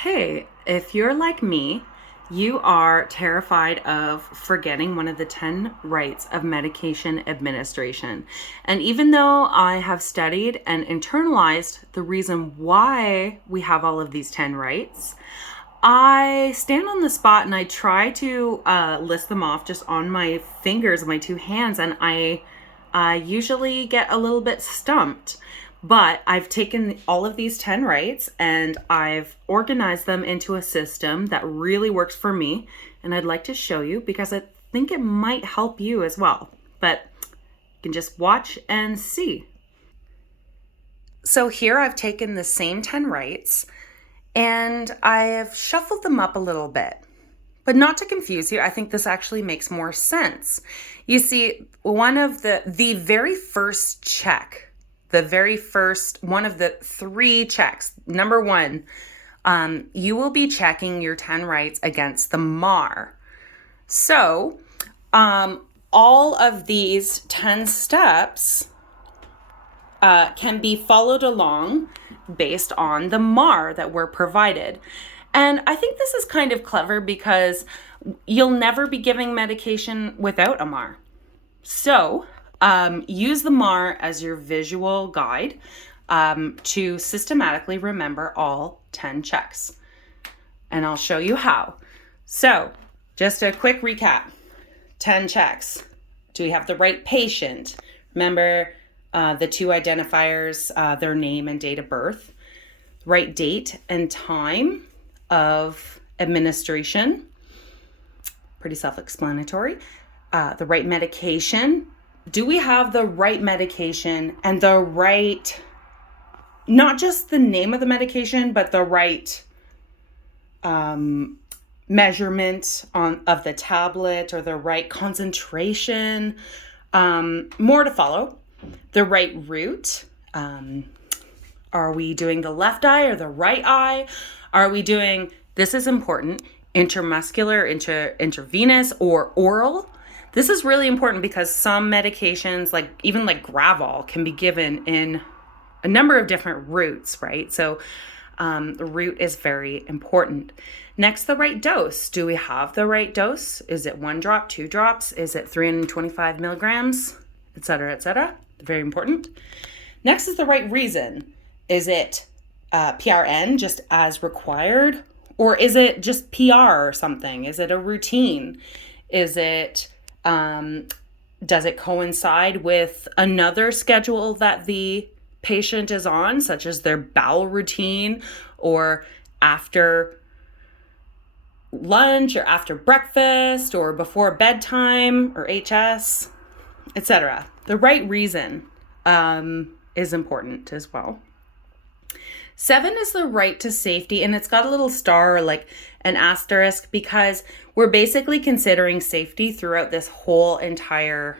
Hey, if you're like me, you are terrified of forgetting one of the 10 rights of medication administration. And even though I have studied and internalized the reason why we have all of these 10 rights, I stand on the spot and I try to list them off just on my fingers, my two hands, and I usually get a little bit stumped. But I've taken all of these 10 rights and I've organized them into a system that really works for me. And I'd like to show you because I think it might help you as well. But you can just watch and see. So here I've taken the same 10 rights and I have shuffled them up a little bit. But not to confuse you, I think this actually makes more sense. You see, one of the very first check, the very first one of the three checks, number one, you will be checking your 10 rights against the MAR. So all of these 10 steps can be followed along based on the MAR that we're provided. And I think this is kind of clever because you'll never be giving medication without a MAR. So use the MAR as your visual guide to systematically remember all 10 checks. And I'll show you how. So just a quick recap. 10 checks. Do we have the right patient? Remember the two identifiers, their name and date of birth. Right date and time of administration. Pretty self-explanatory. The right medication. Do we have the right medication and the right, not just the name of the medication, but the right measurement of the tablet or the right concentration? More to follow. The right route. Are we doing the left eye or the right eye? Are we doing, this is important, intramuscular, intravenous, or oral? This is really important because some medications, like even like Gravol, can be given in a number of different routes, right? So the route is very important. Next, the right dose. Do we have the right dose? Is it 1 drop, 2 drops? Is it 325 milligrams, et cetera, et cetera? Very important. Next is the right reason. Is it PRN just as required? Or is it just PR or something? Is it a routine? Is it, does it coincide with another schedule that the patient is on, such as their bowel routine or after lunch or after breakfast or before bedtime or HS, etc. The right reason is important as well. 7 is the right to safety, and it's got a little star, like an asterisk, because we're basically considering safety throughout this whole entire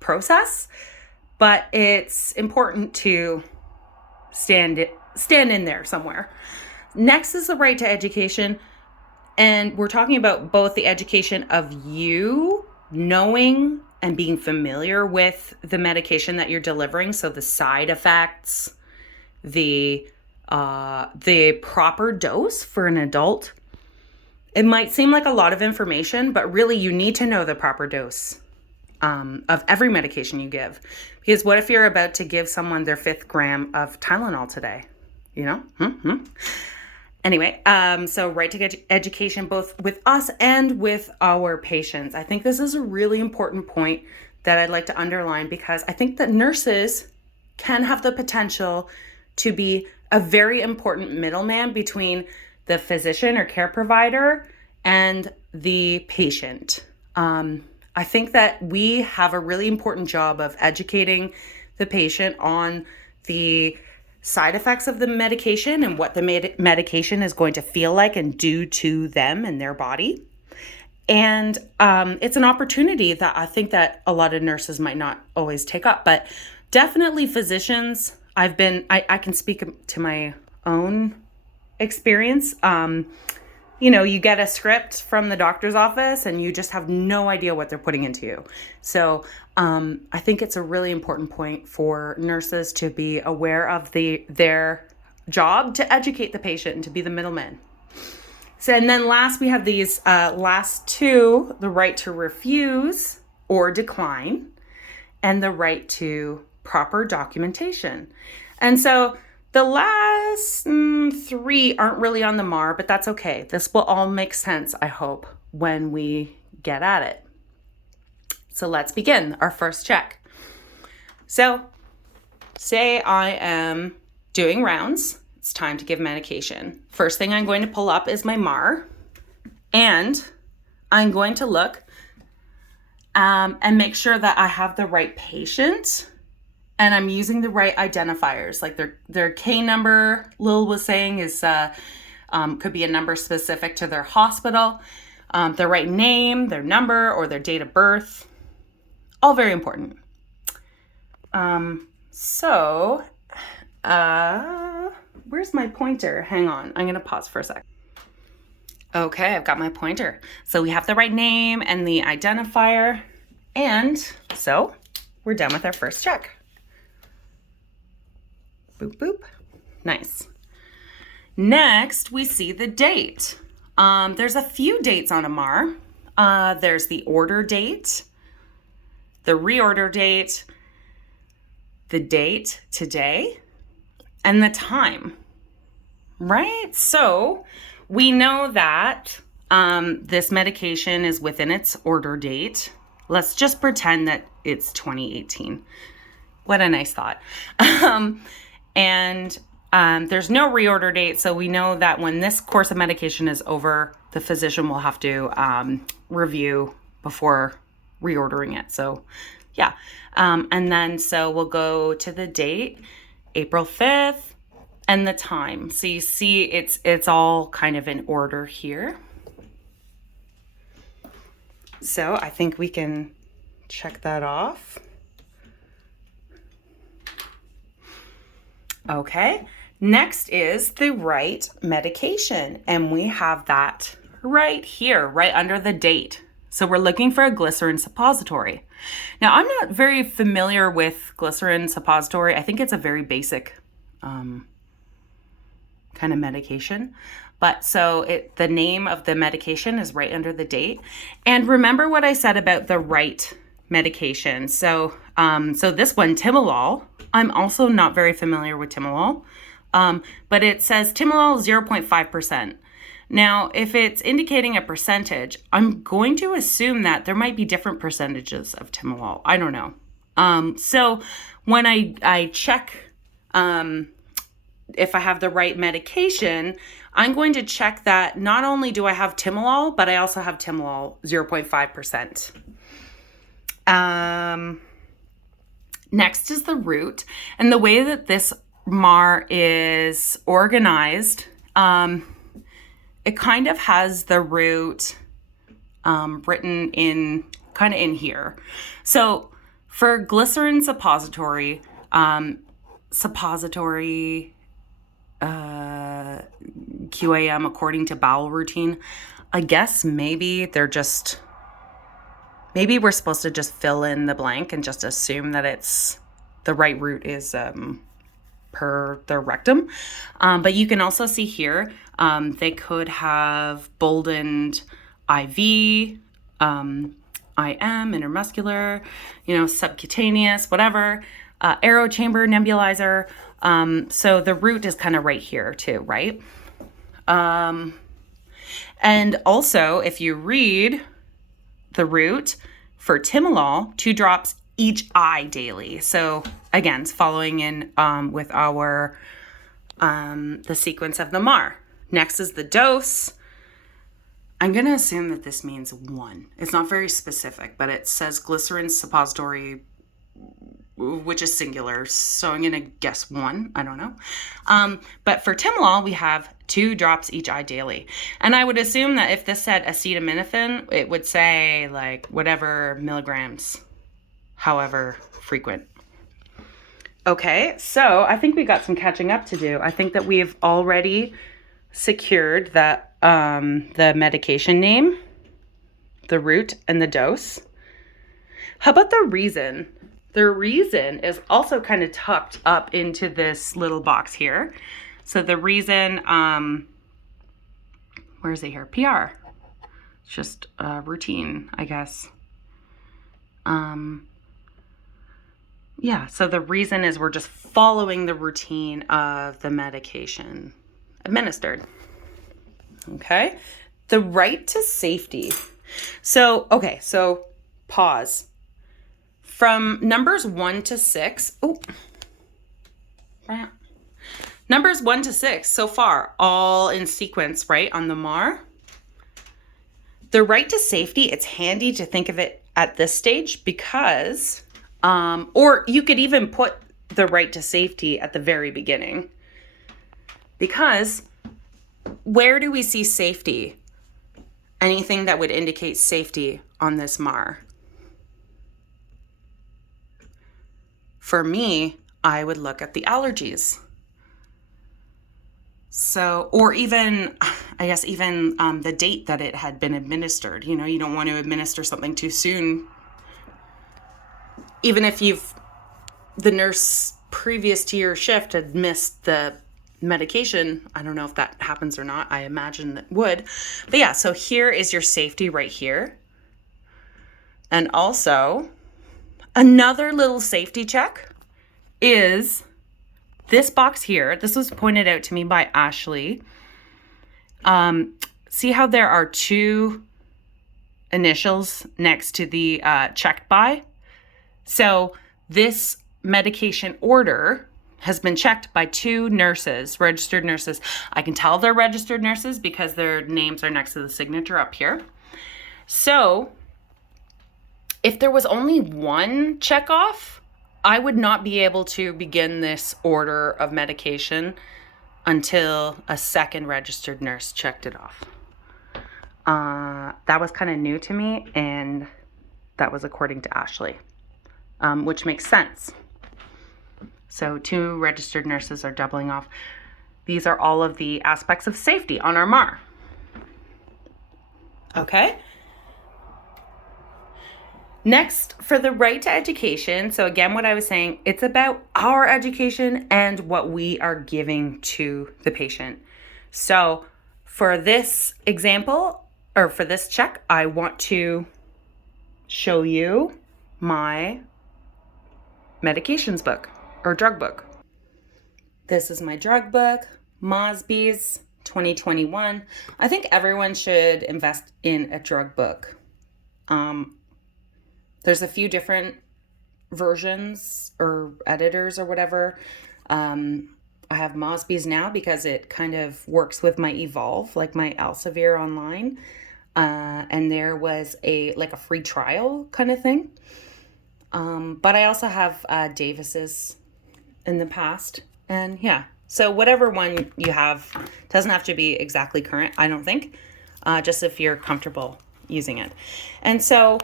process. But it's important to stand in there somewhere. Next is the right to education, and we're talking about both the education of you knowing and being familiar with the medication that you're delivering, so the side effects, the proper dose for an adult. It might seem like a lot of information, but really you need to know the proper dose of every medication you give. Because what if you're about to give someone their 5th gram of Tylenol today? You know? Anyway, so right to education, both with us and with our patients. I think this is a really important point that I'd like to underline because I think that nurses can have the potential to be a very important middleman between the physician or care provider and the patient. I think that we have a really important job of educating the patient on the side effects of the medication and what the medication is going to feel like and do to them and their body. And it's an opportunity that I think that a lot of nurses might not always take up, but definitely physicians. I can speak to my own experience. You get a script from the doctor's office and you just have no idea what they're putting into you. So I think it's a really important point for nurses to be aware of their job to educate the patient and to be the middleman. So, and then last, we have these last two, the right to refuse or decline, and the right to proper documentation. And so the last three aren't really on the MAR, but that's okay. This will all make sense, I hope, when we get at it. So let's begin our first check. So say I am doing rounds. It's time to give medication. First thing I'm going to pull up is my MAR, and I'm going to look and make sure that I have the right patient and I'm using the right identifiers. Like their K number, Lil was saying, is could be a number specific to their hospital, their right name, their number, or their date of birth. All very important. Where's my pointer? Hang on, I'm gonna pause for a sec. Okay, I've got my pointer. So we have the right name and the identifier. And so we're done with our first check. Boop, boop. Nice. Next, we see the date. There's a few dates on a MAR. There's the order date, the reorder date, the date today, and the time, right? So we know that this medication is within its order date. Let's just pretend that it's 2018. What a nice thought. And there's no reorder date, so we know that when this course of medication is over, the physician will have to review before reordering it. So yeah. And then so we'll go to the date, April 5th, and the time. So you see it's all kind of in order here. So I think we can check that off. Okay, next is the right medication, and we have that right here, right under the date. So we're looking for a glycerin suppository. Now, I'm not very familiar with glycerin suppository. I think it's a very basic kind of medication. But so the name of the medication is right under the date. And remember what I said about the right medication. So this one, timolol, I'm also not very familiar with timolol, but it says timolol 0.5%. Now, if it's indicating a percentage, I'm going to assume that there might be different percentages of timolol. I don't know. So when I check if I have the right medication, I'm going to check that not only do I have timolol, but I also have timolol 0.5%. Next is the route. And the way that this MAR is organized, it kind of has the route written in kind of in here. So for glycerin suppository, QAM according to bowel routine, I guess maybe we're supposed to just fill in the blank and just assume that it's the right route is per the rectum. But you can also see here, they could have boldened IV, IM, intermuscular, subcutaneous, whatever, aero chamber, nebulizer. So the route is kind of right here too, right? And also, if you read the route for timolol, 2 drops each eye daily. So again, it's following in with our the sequence of the MAR. Next is the dose. I'm going to assume that this means 1. It's not very specific, but it says glycerin suppository, which is singular. So I'm going to guess 1. I don't know. But for timolol, we have 2 drops each eye daily. And I would assume that if this said acetaminophen, it would say like whatever milligrams, however frequent. Okay, so I think we got some catching up to do. I think that we've already secured that the medication name, the route, and the dose. How about the reason? The reason is also kind of tucked up into this little box here. So the reason, where is it here? PR. It's just routine, I guess. Yeah, so the reason is we're just following the routine of the medication administered. Okay. The right to safety. So pause. From numbers 1 to 6. Numbers 1 to 6 so far, all in sequence, right, on the MAR. The right to safety, it's handy to think of it at this stage because, or you could even put the right to safety at the very beginning. Because where do we see safety? Anything that would indicate safety on this MAR? For me, I would look at the allergies. So, or even, I guess, even the date that it had been administered. You know, you don't want to administer something too soon. Even if the nurse previous to your shift had missed the medication. I don't know if that happens or not. I imagine it would. But yeah, so here is your safety right here. And also, another little safety check is this box here. This was pointed out to me by Ashley. See how there are 2 initials next to the checked by? So this medication order has been checked by 2 nurses, registered nurses. I can tell they're registered nurses because their names are next to the signature up here. So if there was only 1 check off, I would not be able to begin this order of medication until a second registered nurse checked it off. That was kind of new to me, and that was according to Ashley, which makes sense. So 2 registered nurses are doubling off. These are all of the aspects of safety on our MAR. Okay. Next, for the right to education. So again, what I was saying, it's about our education and what we are giving to the patient. So for this example, or for this check, I want to show you my medications book or drug book. This is my drug book, Mosby's 2021. I think everyone should invest in a drug book. There's a few different versions or editors or whatever. I have Mosby's now because it kind of works with my Evolve, like my Elsevier online. And there was a free trial kind of thing. But I also have Davis's in the past. And yeah, so whatever one you have doesn't have to be exactly current, I don't think. Just if you're comfortable using it. And so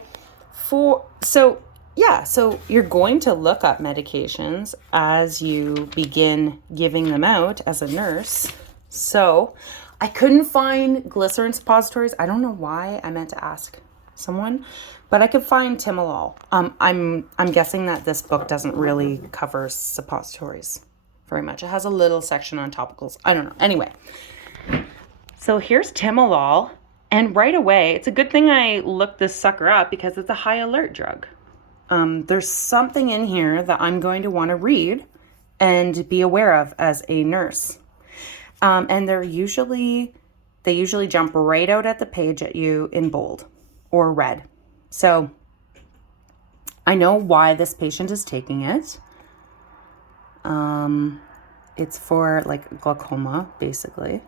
you're going to look up medications as you begin giving them out as a nurse. So I couldn't find glycerin suppositories. I don't know why. I meant to ask someone, but I could find Timolol. I'm guessing that this book doesn't really cover suppositories very much. It has a little section on topicals. I don't know. Anyway, so here's Timolol. And right away, it's a good thing I looked this sucker up because it's a high alert drug. There's something in here that I'm going to want to read and be aware of as a nurse. And they usually jump right out at the page at you in bold or red. So I know why this patient is taking it. It's for glaucoma, basically.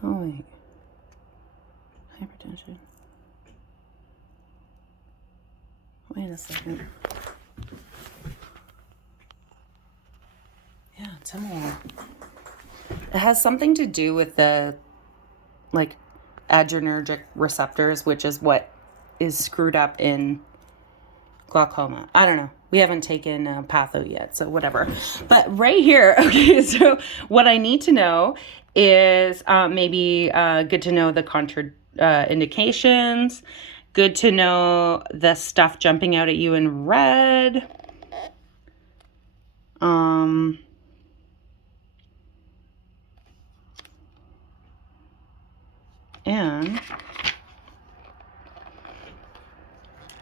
Oh, wait. Hypertension. Wait a second. Yeah, Timolol. It has something to do with the, adrenergic receptors, which is what is screwed up in glaucoma. I don't know. We haven't taken patho yet, so whatever. But right here, okay, so what I need to know is maybe good to know the contraindications, good to know the stuff jumping out at you in red.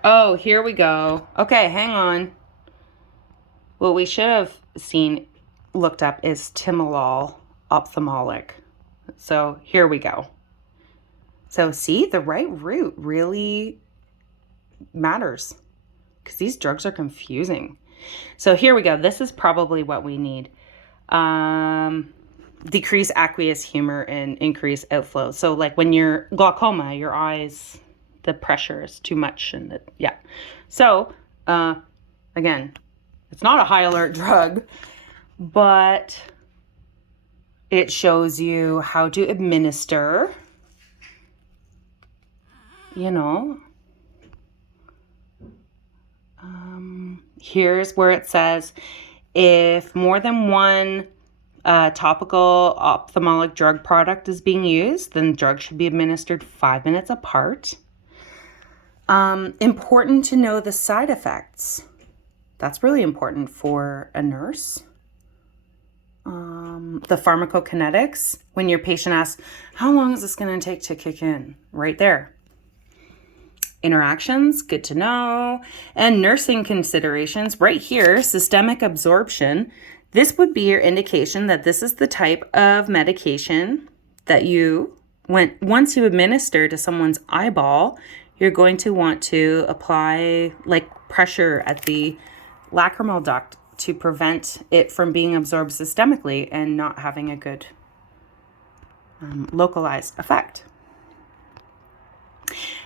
Oh, here we go. Okay, hang on. What we should have looked up is timolol ophthalmic. So here we go. So see, the right route really matters because these drugs are confusing. So here we go. This is probably what we need. Decrease aqueous humor and increase outflow. So like when you're glaucoma, your eyes, the pressure is too much. And yeah. So again, it's not a high alert drug, but it shows you how to administer, you know. Here's where it says, if more than one topical ophthalmic drug product is being used, then drugs should be administered 5 minutes apart. Important to know the side effects. That's really important for a nurse. The pharmacokinetics, when your patient asks, how long is this going to take to kick in? Right there. Interactions, good to know. And nursing considerations, right here, systemic absorption. This would be your indication that this is the type of medication that once you administer to someone's eyeball, you're going to want to apply like pressure at the lacrimal duct to prevent it from being absorbed systemically and not having a good localized effect.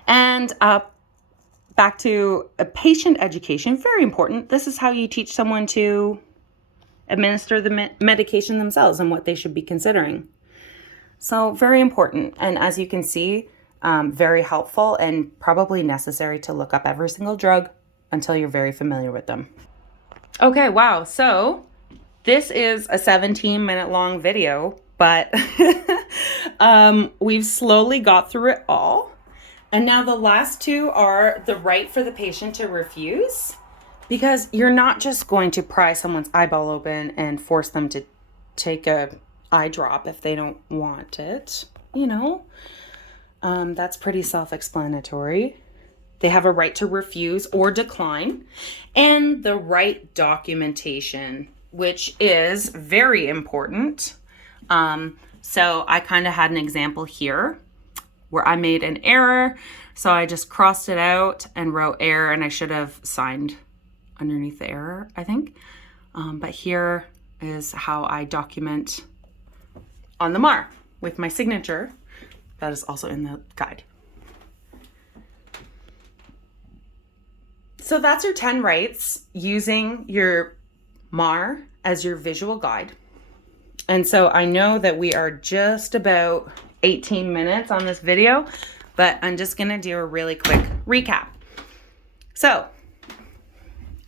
And back to patient education, very important. This is how you teach someone to administer the medication themselves and what they should be considering. So very important. And as you can see, very helpful and probably necessary to look up every single drug until you're very familiar with them. Okay, wow. So this is a 17-minute long video, but we've slowly got through it all. And now the last two are the right for the patient to refuse, because you're not just going to pry someone's eyeball open and force them to take a eye drop if they don't want it, you know. That's pretty self-explanatory. They have a right to refuse or decline, and the right documentation, which is very important. So I kind of had an example here where I made an error. So I just crossed it out and wrote error, and I should have signed underneath the error, I think. But here is how I document on the MAR with my signature. That is also in the guide. So that's your 10 rights using your MAR as your visual guide. And so I know that we are just about 18 minutes on this video, but I'm just going to do a really quick recap. So,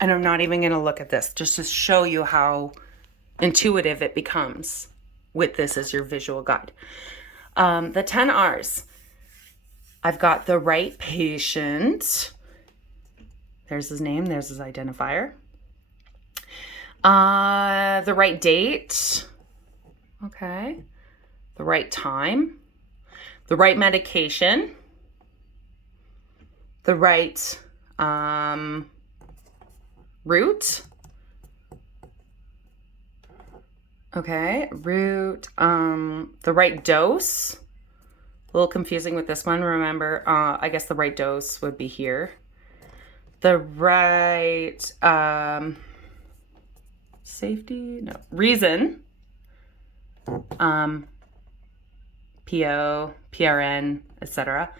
and I'm not even going to look at this, just to show you how intuitive it becomes with this as your visual guide. The 10 R's. I've got the right patient. There's his name, there's his identifier. The right date. Okay. The right time. The right medication. The right route. Okay, route. The right dose. A little confusing with this one. Remember, I guess the right dose would be here. The right safety, no, reason, PO, PRN, etc.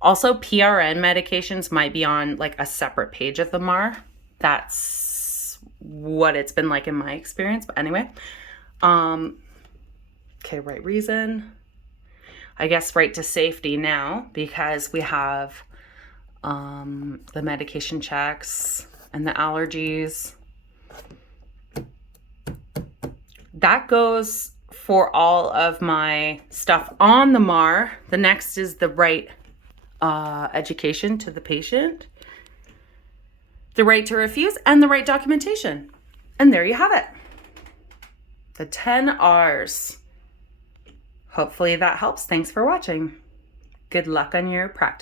Also, PRN medications might be on like a separate page of the MAR. That's what it's been like in my experience. But anyway, okay, right reason. I guess right to safety now, because we have the medication checks and the allergies. That goes for all of my stuff on the MAR. The next is the right education to the patient, the right to refuse, and the right documentation. And there you have it. The 10 R's. Hopefully that helps. Thanks for watching. Good luck on your practicum.